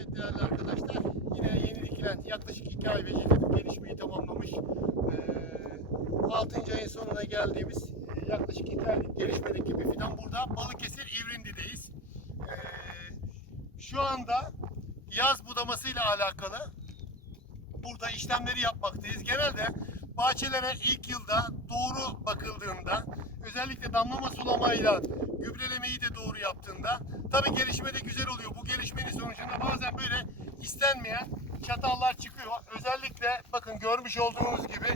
Evet değerli arkadaşlar, yine yeni dikilen yaklaşık 2 ay becerilik gelişmeyi tamamlamış. Ee, 6. ayın sonuna geldiğimiz e, yaklaşık 2 aylık gelişmedeki bir fidan. Burada Balıkesir İvrindi'deyiz. Ee, şu anda yaz budamasıyla alakalı burada işlemleri yapmaktayız. Genelde bahçelere ilk yılda doğru bakıldığında özellikle damlama sulamayla gübrelemeyi de doğru yaptığında tabi gelişme de güzel oluyor. Bu gelişmenin sonucunda bazen böyle istenmeyen çatallar çıkıyor. Özellikle bakın görmüş olduğunuz gibi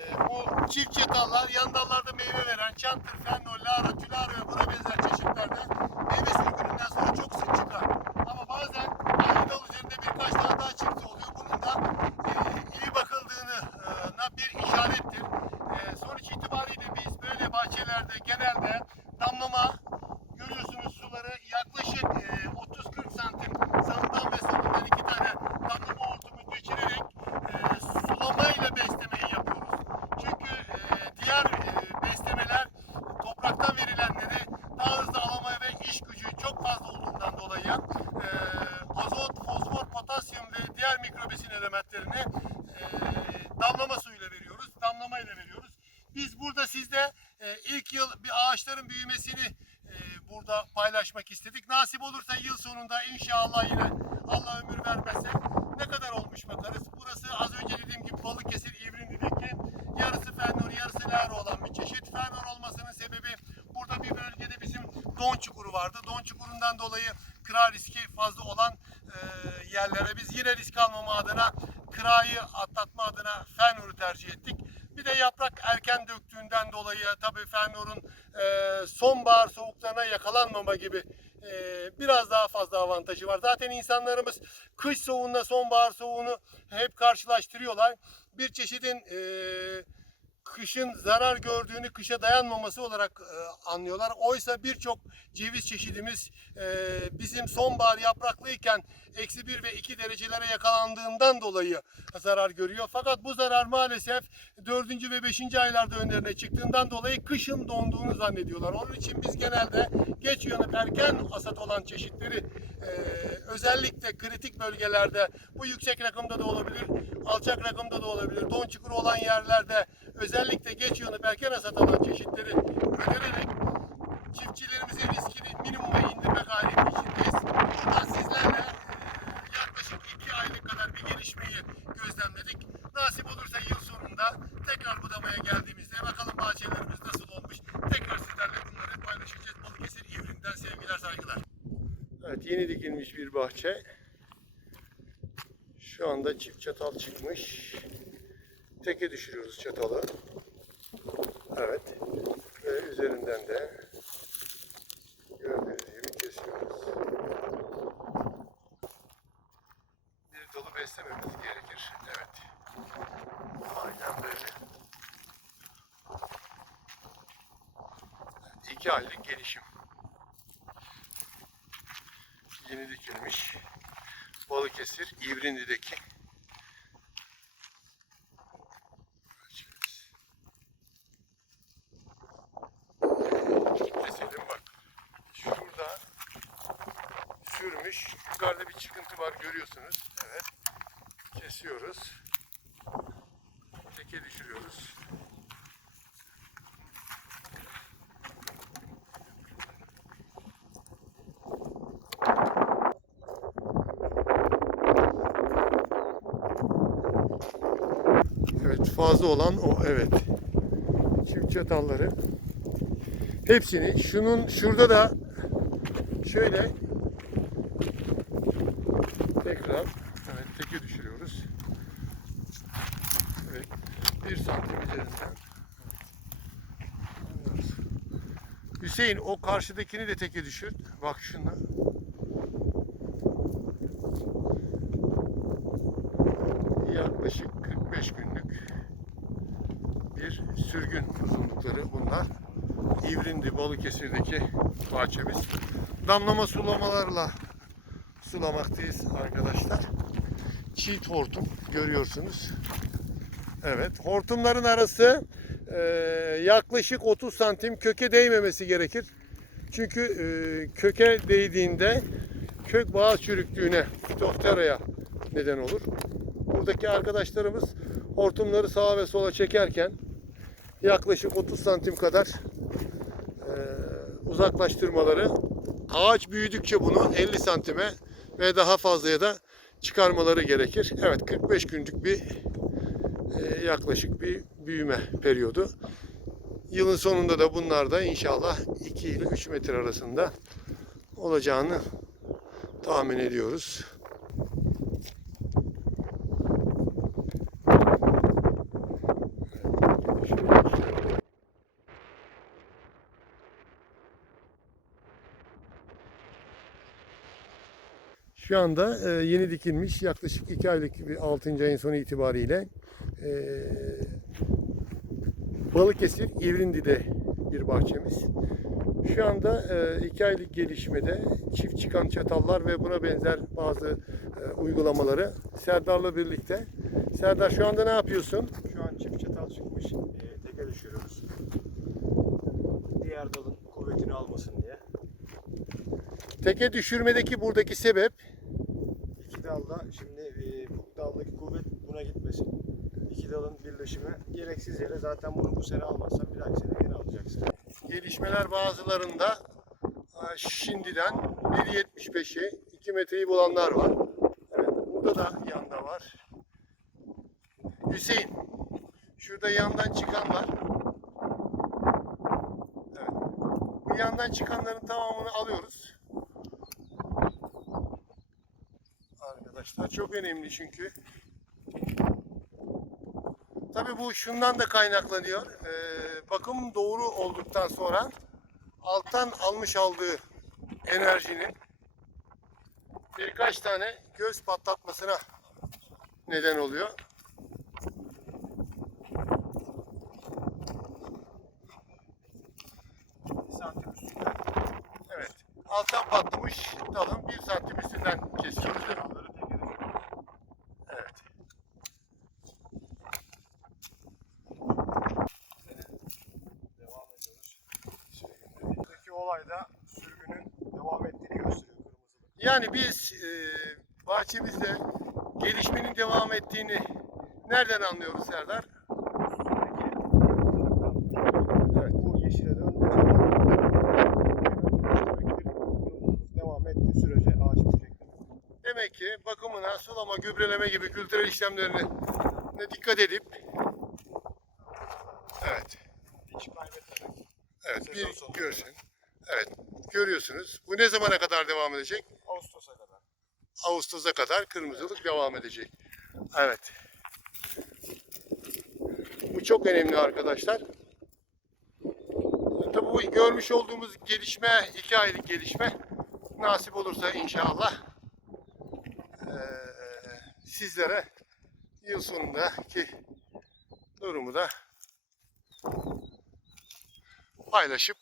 e, bu çift çatallar yan dallarda meyve veren çantır, fennol, lara, tülara ve buna benzer çeşitlerde meyve sürgününden sonra çok sık çıkar. Ama bazen aynı dal üzerinde birkaç tane daha çıktı oluyor. Bunun da e, iyi bakıldığına bir işarettir. E, sonuç itibariyle biz böyle bahçelerde genelde damlama görüyorsunuz suları yaklaşık e, 30-40 santim sağından ve solundan iki tane damlama hortumu geçirerek e, sulamayla beslemeyi yapıyoruz. Çünkü e, diğer e, beslemeler topraktan verilenleri daha hızlı alamaya ve iş gücü çok fazla olduğundan dolayı e, azot, fosfor, potasyum ve diğer mikrobesin elementlerini e, damlama suyuyla veriyoruz. Damlamayla veriyoruz. Biz burada sizde e, ilk yıl bir ağaçların büyümesini e, burada paylaşmak istedik. Nasip olursa yıl sonunda inşallah yine Allah ömür vermezse ne kadar olmuş bakarız. Burası az önce dediğim gibi Balıkesir İvrindi'deki yarısı fenor yarısı laro olan bir çeşit. Fenor olmasının sebebi burada bir bölgede bizim don çukuru vardı. Don çukurundan dolayı kıra riski fazla olan e, yerlere biz yine risk almama adına kırayı atlatma adına fenörü tercih ettik. Bir de yaprak erken döktüğünden dolayı tabii fenörün e, sonbahar soğuklarına yakalanmama gibi e, biraz daha fazla avantajı var. Zaten insanlarımız kış soğuğuna sonbahar soğuğunu hep karşılaştırıyorlar. Bir çeşidin e, kışın zarar gördüğünü kışa dayanmaması olarak e, anlıyorlar. Oysa birçok ceviz çeşidimiz e, bizim sonbahar yapraklıyken eksi 1 ve 2 derecelere yakalandığından dolayı zarar görüyor. Fakat bu zarar maalesef 4. ve 5. aylarda önlerine çıktığından dolayı kışın donduğunu zannediyorlar. Onun için biz genelde geç yanıp erken hasat olan çeşitleri e, özellikle kritik bölgelerde bu yüksek rakımda da olabilir, alçak rakımda da olabilir, don çukuru olan yerlerde özellikle geç yanıp erken hasat çeşitleri önererek çiftçilerimizin riskini minimuma indirmek gayreti içindeyiz. Buradan sizlerle e, yaklaşık iki aylık kadar bir gelişmeyi gözlemledik. Nasip olursa yıl sonunda tekrar budamaya geldiğimizde bakalım bahçelerimiz nasıl olmuş. Tekrar sizlerle bunları paylaşacağız. Balıkesir İvrin'den sevgiler saygılar. Evet yeni dikilmiş bir bahçe. Şu anda çift çatal çıkmış. Teke düşürüyoruz çatalı. Evet. Ve üzerinden de gördüğünüz gibi kesiyoruz. Bir dalı beslememiz gerekir. Evet. Aynen böyle. İki aylık gelişim. Yeni dikilmiş. Balıkesir İvrindi'deki bahçemiz. Keselim bak. Şurada sürmüş. Yukarıda bir çıkıntı var görüyorsunuz. Evet. Kesiyoruz. Teke düşürüyoruz. Evet fazla olan o evet. Çift çatalları. Hepsini şunun şurada da şöyle 1 santim üzerinden. Hüseyin o karşıdakini de teke düşür. Bak şuna. Yaklaşık 45 günlük bir sürgün uzunlukları bunlar. İvrindi Balıkesir'deki bahçemiz. Damlama sulamalarla sulamaktayız arkadaşlar. Çiğ hortum görüyorsunuz. Evet hortumların arası e, yaklaşık 30 santim köke değmemesi gerekir. Çünkü e, köke değdiğinde kök bağı çürüklüğüne, fitofteraya neden olur. Buradaki arkadaşlarımız hortumları sağa ve sola çekerken yaklaşık 30 santim kadar e, uzaklaştırmaları ağaç büyüdükçe bunu 50 santime ve daha fazlaya da çıkarmaları gerekir. Evet 45 günlük bir yaklaşık bir büyüme periyodu. Yılın sonunda da bunlar da inşallah 2 ile 3 metre arasında olacağını tahmin ediyoruz. Şu anda e, yeni dikilmiş yaklaşık 2 aylık bir 6. ayın sonu itibariyle e, Balıkesir İvrindi'de bir bahçemiz. Şu anda 2 aylık gelişmede çift çıkan çatallar ve buna benzer bazı e, uygulamaları Serdar'la birlikte. Serdar şu anda ne yapıyorsun? Şu an çift çatal çıkmış. E, teke düşürüyoruz. Diğer dalın kuvvetini almasın diye. Teke düşürmedeki buradaki sebep İki dalda şimdi e, bu daldaki kuvvet buna gitmesin. İki dalın birleşimi gereksiz yere zaten bunu bu sene almazsan bir dahaki sene yine alacaksın. gelişmeler bazılarında e, şimdiden 1.75'i 2 metreyi bulanlar var. Evet, burada da yanda var. Hüseyin, şurada yandan çıkan var. Evet. Bu yandan çıkanların tamamını alıyoruz. Arkadaşlar çok önemli çünkü. Tabii bu şundan da kaynaklanıyor. Ee, bakım doğru olduktan sonra alttan almış olduğu enerjinin birkaç tane göz patlatmasına neden oluyor. Evet. Alttan patlamış dalın bir santim üstünden kesiyoruz. dalları teke düşürüyoruz. Evet. Devam ediyoruz. Buradaki olayda sürgünün devam ettiğini gösteriyor kırmızılı. Yani biz e, bahçemizde gelişmenin devam ettiğini nereden anlıyoruz Serdar? Evet. bu yeşile döndüğü zaman devam ettiği sürece ağaç büyüyecektir. Demek ki bakımına, sulama, gübreleme gibi kültürel işlemlerine ne dikkat edip Evet. Hiç kaybetmemek. Evet, bir görsün. Evet, görüyorsunuz. Bu ne zamana kadar devam edecek? Ağustos'a kadar. Ağustos'a kadar kırmızılık devam edecek. Evet. Bu çok önemli arkadaşlar. Tabii bu görmüş olduğumuz gelişme, iki aylık gelişme nasip olursa inşallah eee, sizlere yıl sonundaki durumu da paylaşıp